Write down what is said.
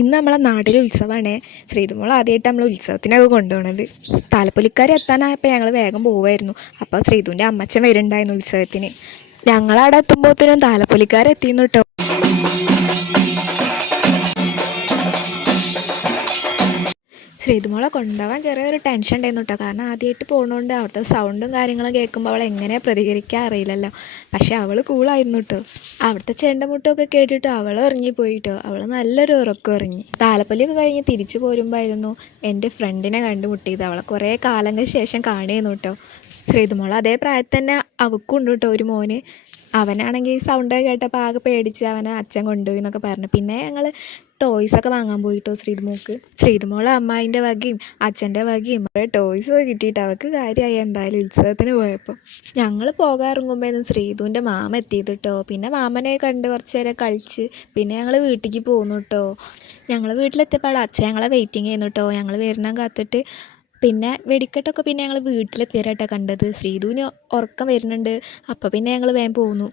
ഇന്ന് നമ്മളെ നാട്ടിലെ ഉത്സവമാണ്. ശ്രീതുമോൾ ആദ്യമായിട്ട് നമ്മൾ ഉത്സവത്തിനൊക്കെ കൊണ്ടുപോകണത്. താലപ്പൊലിക്കാർ എത്താനായപ്പോൾ ഞങ്ങൾ വേഗം പോവുമായിരുന്നു. അപ്പോൾ ശ്രീതുവിൻ്റെ അമ്മച്ചൻ വരുന്നുണ്ടായിരുന്നു ഉത്സവത്തിന്. ഞങ്ങളവിടെ എത്തുമ്പോഴത്തേനും താലപ്പൊലിക്കാരെത്തിയിരുന്നു കേട്ടോ. ശ്രീതുമോളെ കൊണ്ടുപോകാൻ ചെറിയൊരു ടെൻഷൻ ഉണ്ടായിരുന്നു കേട്ടോ. കാരണം ആദ്യമായിട്ട് പോകുന്നതുകൊണ്ട് അവിടുത്തെ സൗണ്ടും കാര്യങ്ങളും കേൾക്കുമ്പോൾ അവൾ എങ്ങനെ പ്രതികരിക്കാൻ അറിയില്ലല്ലോ. പക്ഷേ അവൾ കൂളായിരുന്നു കേട്ടോ. അവിടുത്തെ ചെണ്ടമുട്ടൊക്കെ കേട്ടിട്ട് അവൾ ഉറങ്ങിപ്പോയി കേട്ടോ. അവൾ നല്ലൊരു ഉറക്കം ഉറങ്ങി. താലപ്പൊലിയൊക്കെ കഴിഞ്ഞ് തിരിച്ചു പോരുമ്പോഴായിരുന്നു എൻ്റെ ഫ്രണ്ടിനെ കണ്ടുമുട്ടിയത്. അവളെ കുറേ കാലങ്ങൾക്ക് ശേഷം കാണുകയായിരുന്നു കേട്ടോ. ശ്രീതുമോൾ അതേ പ്രായത്തിൽ തന്നെ അവൾക്കുണ്ട് കേട്ടോ ഒരു മോന്. അവനാണെങ്കിൽ സൗണ്ടൊക്കെ കേട്ടപ്പോൾ ആകെ പേടിച്ച് അവനെ അച്ഛൻ കൊണ്ടുപോയി എന്നൊക്കെ പറഞ്ഞു. പിന്നെ ഞങ്ങൾ ടോയ്സൊക്കെ വാങ്ങാൻ പോയിട്ടോ ശ്രീതുമോളെ അമ്മായിൻ്റെ വകയും അച്ഛൻ്റെ വകയും കുറേ ടോയ്സൊക്കെ കിട്ടിയിട്ട് അവൾക്ക് കാര്യമായി എന്തായാലും ഉത്സവത്തിന് പോയപ്പോൾ. ഞങ്ങൾ പോകാറിറങ്ങുമ്പോഴായിരുന്നു ശ്രീതുവിൻ്റെ മാമ എത്തിയത് കേട്ടോ. പിന്നെ മാമനെ കണ്ട് കുറച്ച് നേരം കളിച്ച് പിന്നെ ഞങ്ങൾ വീട്ടിലേക്ക് പോന്നു കേട്ടോ. ഞങ്ങൾ വീട്ടിലെത്തിയപ്പോൾ അച്ഛൻ ഞങ്ങളെ വെയിറ്റിംഗ് ചെയ്യുന്നു കേട്ടോ. ഞങ്ങൾ വരണം കാത്തിട്ട്. പിന്നെ വെടിക്കെട്ടൊക്കെ പിന്നെ ഞങ്ങൾ വീട്ടിലെത്തിയാരാട്ടോ കണ്ടത്. ശ്രീധുവിന് ഉറക്കം വരുന്നുണ്ട്. അപ്പോൾ പിന്നെ ഞങ്ങൾ വേഗം പോന്നു.